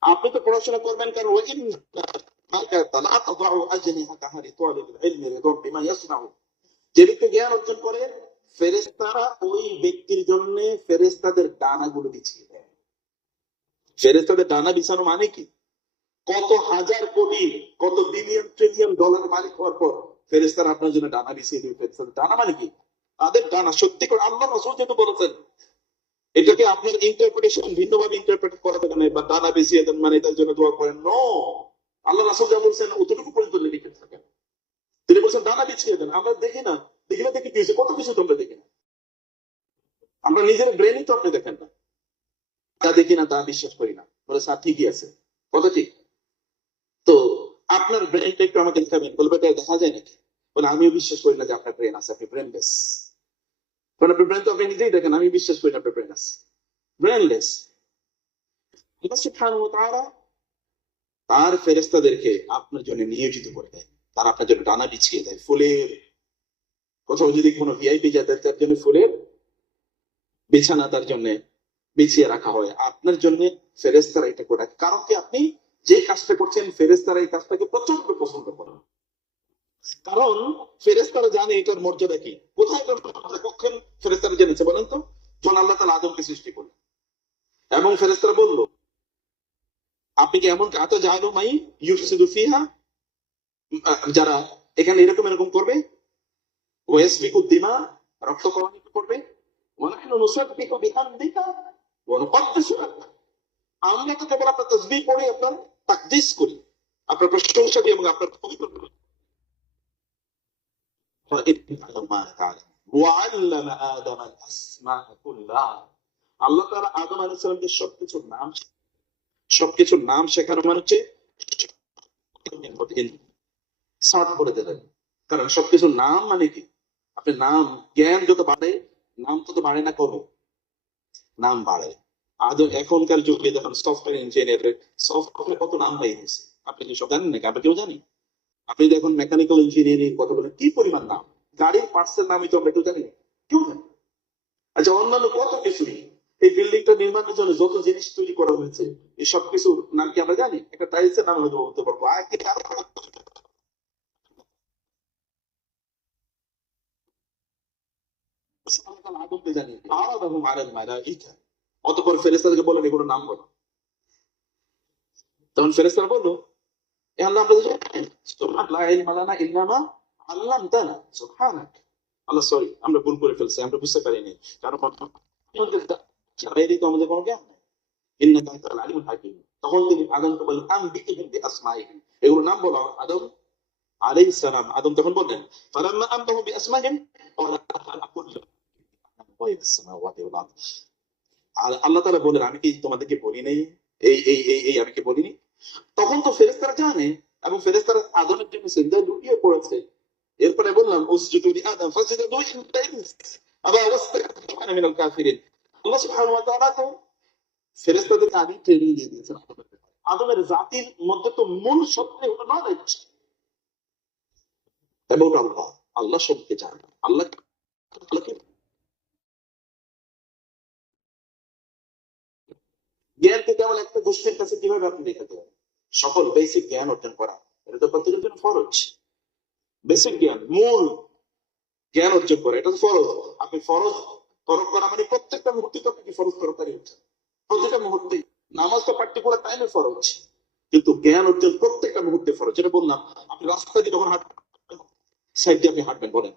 আপনি তো পড়াশোনা করবেন কারণ ওই জন্য ডানা বিছানো মানে কি? কত হাজার কোটি, কত বিলিয়ন ডলার মালিক পর আপনার জন্য ডানা বিছিয়ে দেবে। ফেরেস্তাদের ডানা মানে কি? তাদের ডানা সত্যি করে আল্লাহ যেহেতু বলেছেন এটাকে আপনার ইন্টারপ্রিটেশন ভিন্নভাবে ইন্টারপ্রেট করা যাবে না, বা দেন মানে তার জন্য দোয়া করেন। নো আল্লাহ রাসুল যা বলছেন, অতটুকু পর্যন্ত লিখে থাকেন তিনি বলছেন ডানা বিছিয়ে দেন। আমরা দেখি না দেখি না দেখি কি হয়েছে, কত কিছু তোমরা দেখি না। আমরা নিজের ব্রেনই তো আপনি দেখেন না। তা দেখি না, তা বিশ্বাস করি না। বলে, স্যার, ঠিকই আছে। কথা ঠিক? তো আপনার ব্রেনটা একটু আমাকে দেখাবেন বলবে দেখা যায় নাকি? বলে, আমিও বিশ্বাস করি না যে আপনার ব্রেন আছে, আপনি ব্রেনলেস কারণ ব্রেন তো আপনি নিজেই দেখেন, আমি বিশ্বাস করি না আছে তার ফেরেস্তাদেরকে আপনার জন্য নিয়োজিত করে দেয়। আপনার জন্য ডানা বিছিয়ে দেয়, ফুলের। কোথাও যদি কোনো ভিআইপি যাতে তার জন্য ফুলের বিছানা তার জন্য বিছিয়ে রাখা হয়, আপনার জন্য ফেরেস্তারা এটা করে কারণ কি আপনি যে কাজটা করছেন ফেরেস্তারা এই কাজটাকে প্রচণ্ড পছন্দ করেন। কারণ ফেরেস্তারা জানে এটার মর্যাদা কি। কোথায়? কখন ফেরেস্তারা জেনেছে বলেন তো? যখন আল্লাহ তালা আদমকে সৃষ্টি করলেন। এবং ফেরেস্তারা বলল, আপনি কি এমন কাতে জানো মাই ইউসিদু ফিহা যারা এখানে এরকম এরকম করবে। ওয়াসফিকু দিমা রক্ত প্রবাহিত করবে? আমরা তো কেবল আপনার তাসবিহ পড়ে, আপনার তাকদিস করি। আপনার প্রশংসা দিই এবং আপনার পবিত্র করি ما تعلم وعلم آدم الأسماء كلها আল্লাহ তাআলা আদম আলাইহিস সালামকে সবকিছুর নাম সবকিছুর নাম শেখানো মানে হচ্ছে স্মার্ট করে দিলেন কারণ সবকিছুর নাম মানে কি আপনি নাম জ্ঞান যত বাড়ে নাম তত বাড়ে না কবে নাম বাড়ে আদৌ এখনকার যুগে যখন সফটওয়্যার ইঞ্জিনিয়ার সফটওয়্যার কত নাম হয়ে গেছে আপনি কি সব জানেন নাকি আমরা কেউ জানি আপনি দেখুন মেকানিক্যাল ইঞ্জিনিয়ারিং কত বলে কি পরিমাণ নাম গাড়ির পার্টসের নামই তো আমরা কেউ জানি কেউ জানি আচ্ছা অন্যান্য কত কিছু এই বিল্ডিংটা নির্মাণের জন্য যত জিনিস তৈরি করা হয়েছে, এই সব কিছুর নাম কি আমরা জানি? একটা টাইলসের নাম হয়তো বলতে পারব। আর কি অতপর ফেরেস্তাদেরকে বলেন এগুলো নাম বলো। তখন ফেরেস্তারা বলল আল্লাহ বলেন আদম আলাইহিস আদম তখন বললেন আল্লাহ বলেন আমি কি তোমাদেরকে বলি নাই? এই এই এই আমি কি বলিনি? তখন তো ফেরেশতারা জানে এবং ফেরেশতারা আদমের জন্য সিজদা লুটিয়ে পড়েছে। এরপরে বললাম, উসজুদু লি আদম ফাসজাদু ইল্লা ইবলিস আবা ওয়াস্তাকানা মিনাল কাফিরিন। আল্লাহ সুবহানাহু ওয়া তাআলা তো ফেরেশতাদের আগে ট্রেনিং দিয়ে আদমের জাতির মধ্যে তো মূল সত্য হলো নলেজ এবং আল্লাহ আল্লাহ সবকে জানে। আল্লাহ আল্লাহকে জ্ঞানকে কেবল একটা গোষ্ঠীর কাছে কীভাবে আপনি দেখাতে পারেন? সকল বেসিক জ্ঞান অর্জন করা। এটা তো প্রত্যেকের জন্য ফরজ। বেসিক জ্ঞান, মূল জ্ঞান অর্জন করা, এটা তো ফরজ। আপনি ফরজ তরক করা মানে প্রত্যেকটা মুহূর্তে তো আপনি ফরজ তরকারি হচ্ছে। প্রত্যেকটা মুহূর্তে নামাজ তো পার্টিকুলার টাইমে ফরজ। কিন্তু জ্ঞান অর্জন প্রত্যেকটা মুহূর্তে ফরজ। যেটা বললাম, আপনি রাস্তা দিয়ে যখন হাঁটবেন, সাইড দিয়ে আপনি হাঁটবেন, বলেন।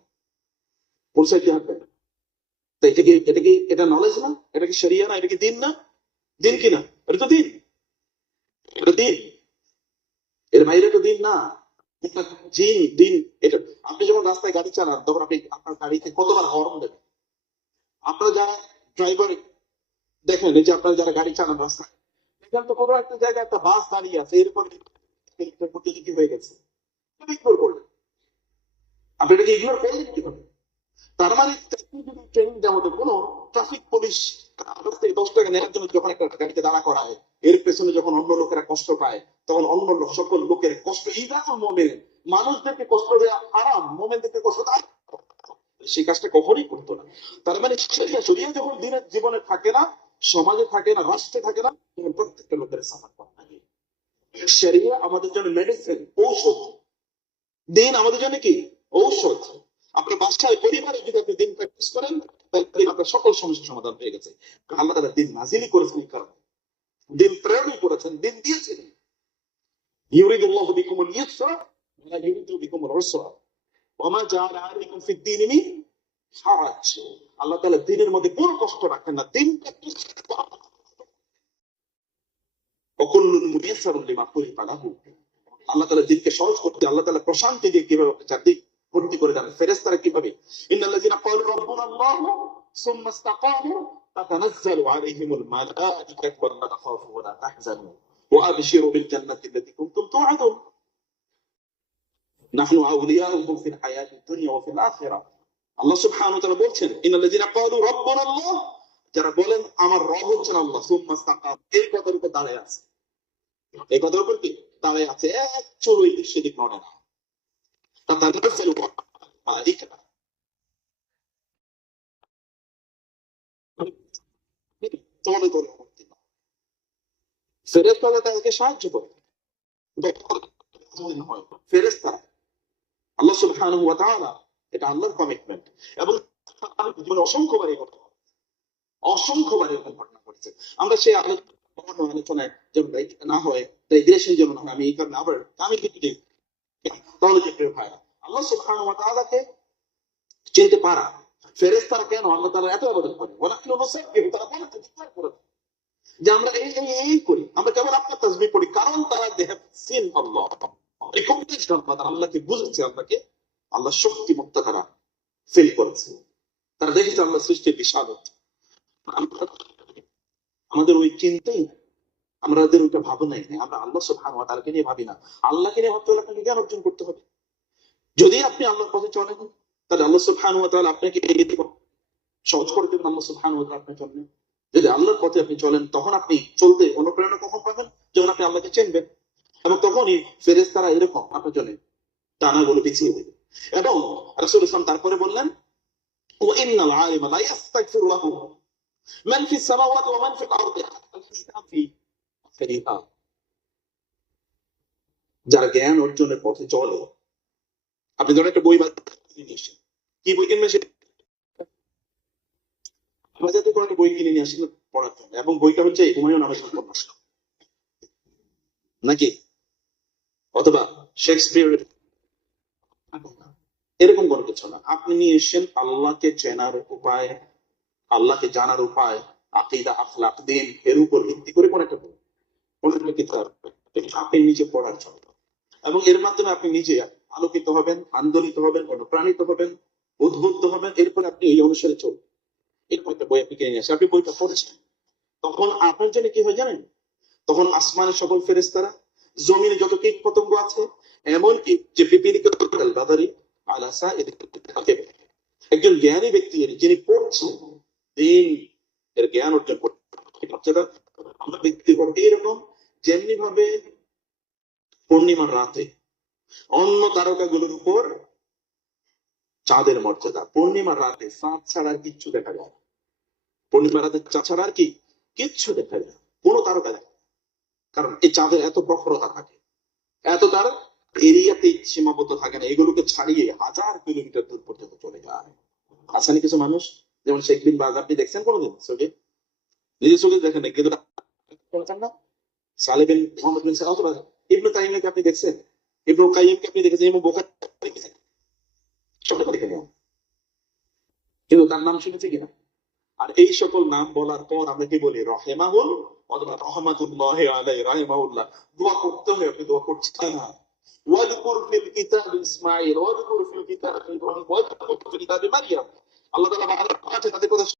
কোন সাইড দিয়ে হাঁটবেন? তো এটা কি এটা কি, এটা নলেজ না? এটা কি শরিয়া না? এটা কি দিন না? দিন কি না? এটা তো দিন। এটা দিন। এর বাইরে তো দিন না জিন, দিন, এটা, আপনি যখন রাস্তায় গাড়ি চালান, তখন আপনি আপনার গাড়িতে কতবার হর্ন দেবেন? আপনারা যারা ড্রাইভার দেখেন এই যে আপনারা যারা গাড়ি চালান রাস্তায় এখানে তো কোনো একটা জায়গায় একটা বাস দাঁড়িয়ে আছে, এরপরে কি হয়ে গেছে। ইগনোর করলেন আপনি এটাকে ইগনোর করলেন কীভাবে? তার মানে ট্রেনিং দেওয়া হতো কোনো ট্রাফিক পুলিশ দশ টাকা নেওয়ার জন্য যখন একটা গাড়িতে দাঁড়া করা হয় এর পেছনে যখন অন্য লোকেরা কষ্ট পায়, তখন অন্য সকল লোকের কষ্ট ইদানুল মোমেন, মানুষদেরকে কষ্ট দেওয়া আরাম মোমেনদেরকে কষ্ট দেওয়া সেই কাজটা কখনোই করতো না। তার মানে শরিয়া যখন দিনের জীবনে থাকে না, সমাজে থাকে না, রাষ্ট্রে থাকে না, তখন প্রত্যেকটা লোকের সাফার করা লাগে শরিয়া আমাদের জন্য মেডিসিন ঔষধ। দিন আমাদের জন্য কি? ঔষধ। আপনার বাসায়, পরিবারে যদি আপনি দিন প্র্যাকটিস করেন, তাহলে আপনার সকল সমস্যার সমাধান হয়ে গেছে। আল্লাহ তালা দিন নাজিলই করেছেন কারণে। দিন প্রেরণই করেছেন দিন দিয়েছেন ইউরিদুল্লাহ বিকুমুল ওয়া ইউরিদু বিকুমুল উসরা ওয়া মা আলাইকুম ফিদ দীনি মিন হারাজ আল্লাহ তাআলা মধ্যে কোনো কষ্ট রাখেন না লিমা লাহু আল্লাহ তাআলা সহজ করতে আল্লাহ তাআলা প্রশান্তি দিয়ে কীভাবে চারদিক ভর্তি করে দেন ফেরেশতারা কীভাবে ইন্নাল্লাযিনা ক্বালু রাব্বুনা আল্লাহ সুম্মা ইসতাকামু তাতানাজ্জালু আলাইহিমুল মালাইকাতু আল্লা তাখাফু ওয়া লা তাহজানু ওয়া আবশিরু বিল জান্নাতি التي كنتم توعدون نحن أولياؤكم في الحياة الدنيا وفي الآخرة আল্লাহ সুবহানাহু ওয়া তাআলা বলছেন ইন্নাল্লাযিনা ক্বালু রাব্বুনা আল্লাহ যারা বলেন আমার রব হচ্ছেন আল্লাহ সুম্মা ইসতাকাম এই কথার উপর দাঁড়ায় আছে এই কথার উপর কি দাঁড়ায় আছে এক চুল ওই দিক সেদিক নড়ে না তাতানাজ্জালু মালাইকা তলে অবতীর্ণ হয়। ফেরেশতারা তাদেরকে সাহায্য করে ফেরেশতা আল্লাহ তাআলা এটা আল্লাহর কমিটমেন্ট এবং অসংখ্যবার এই ঘটনা অসংখ্যবার এরকম ঘটনা ঘটেছে আমরা সেই আলো- বর্ণ আলোচনায় যেন না হয় ডাইগ্রেশন যেন না হয় আমি এই কারণে আবার আমি কিন্তু তাহলে যে প্রিয় ভাইরা আল্লাহ তাআলাকে চিনতে পারা ফেরেশতারা কেন আল্লাহ তাআলা এত আবেদন করে? ওরা কি অনুসারে তারা বলে যে আমরা এই এই এই করি। আমরা কেবল আপনার তাসবিহ পড়ি, কারণ তারা they have seen Allah. Recognised Allah তারা আল্লাহকে বুঝেছে, আল্লাহকে আল্লাহ শক্তিমত্তা তারা ফিল করেছে। তারা দেখেছে আল্লাহ সৃষ্টির বিশালত আমাদের ওই চিন্তাই। আমাদের ওইটা ভাবনাই নেই। আমরা আল্লাহ সুবহানাহু ওয়া তাআলাকে নিয়ে ভাবি না। আল্লাহকে নিয়ে ভাবতে হলে আপনাকে জ্ঞান অর্জন করতে হবে। যদি আপনি আল্লাহর পথে চলেন তাহলে আল্লাহ সুবহান ও তাহলে আপনাকে এগিয়ে দেবেন সহজ করে দেবেন, আল্লাহ সুবহান ও আপনার জন্য। যদি আল্লাহর পথে আপনি চলেন, তখন আপনি চলতে অনুপ্রেরণা কখন পাবেন? যখন আপনি আল্লাহকে চেনবেন। এবং তখনই ফেরেজ তারা এরকম আপনার জন্য টানা গুলো পিছিয়ে দেবে। এবং রাসুল ইসলাম তারপরে বললেন ও ইন্নাল আলিমা লা ইস্তাগফিরুল্লাহু মান ফিস সামাওয়াতি ওয়া মান ফিল আরদি হাত্তা যারা জ্ঞান অর্জনের পথে চলে, আপনি ধরেন একটা বই বা জিনিস কি বই কিনবেন সেটা আমরা কোনো একটা বই কিনে নিয়ে আসলে পড়ার জন্য। এবং বইটা হচ্ছে হুমায়ুন আহমেদ উপন্যাস। নাকি? অথবা শেক্সপিয়ার এরকম কোনো কিছু না। আপনি নিয়ে এসেছেন আল্লাহকে চেনার উপায়, আল্লাহকে জানার উপায়, আকিদা, আখলাক, দিন, এর উপর ভিত্তি করে কোন একটা বই। কোন একটা কিতাব। আপনি নিজে পড়ার জন্য। এবং এর মাধ্যমে আপনি নিজে আলোকিত হবেন, আন্দোলিত হবেন, অনুপ্রাণিত হবেন। উদ্বুদ্ধ হবেন, এরপরে আপনি এই অনুসারে চলবেন। এরকম একটা বই আপনি কিনে নিয়ে আপনি বইটা পড়েছেন। তখন আপনার জন্য কি হয় জানেন? তখন আসমানের সকল ফেরেস্তারা জমিনে যত কীট পতঙ্গ আছে, এমনকি যে বাদারি আলাসা এদিকে একজন জ্ঞানী ব্যক্তি যিনি পড়ছেন, দিন এর জ্ঞান অর্জন বাচ্চাটা আমরা ব্যক্তিগত এইরকম যেমনি ভাবে পূর্ণিমার রাতে অন্য তারকাগুলোর উপর চাঁদের মর্যাদা। পূর্ণিমার রাতে চাঁদ ছাড়া আর কিচ্ছু দেখা যায় না। পূর্ণিমার রাতে চাঁদ ছাড়া আর কি কিচ্ছু দেখা যায় না। কোনো তারকা দেখা কারণ এই চাঁদের এত প্রখরতা থাকে। এত তার এরিয়াতে সীমাবদ্ধ থাকে না। এগুলোকে ছাড়িয়ে হাজার কিলোমিটার দূর পর্যন্ত চলে যায়। আছে না কিছু মানুষ? যেমন শেখ বিন বাজ আপনি দেখছেন কোনোদিন চোখে নিজের চোখে দেখেন কিন্তু না? সালে বিন মোহাম্মদ বিন সালাহ ইবনু তাইমিয়াকে আপনি দেখছেন? ইবনু কাইয়িমকে আপনি দেখেছেন? ইমাম বুখারী দেখেছেন? দেখে কিন্তু তার নাম শুনেছে কিনা? আর এই সকল নাম বলার পর আমরা কি বলি? রহেমাহুল অথবা রহমাতুল্লাহ আলাই রাহেমাউল্লাহ দোয়া করতে হয়, আপনি দোয়া করছেন না। ওয়াদকুর ফিল কিতাব ইসমাঈল ফিল কিতাব ইব্রাহিম ফিল কিতাব আল্লাহ তাআলা আছে তাদের কথা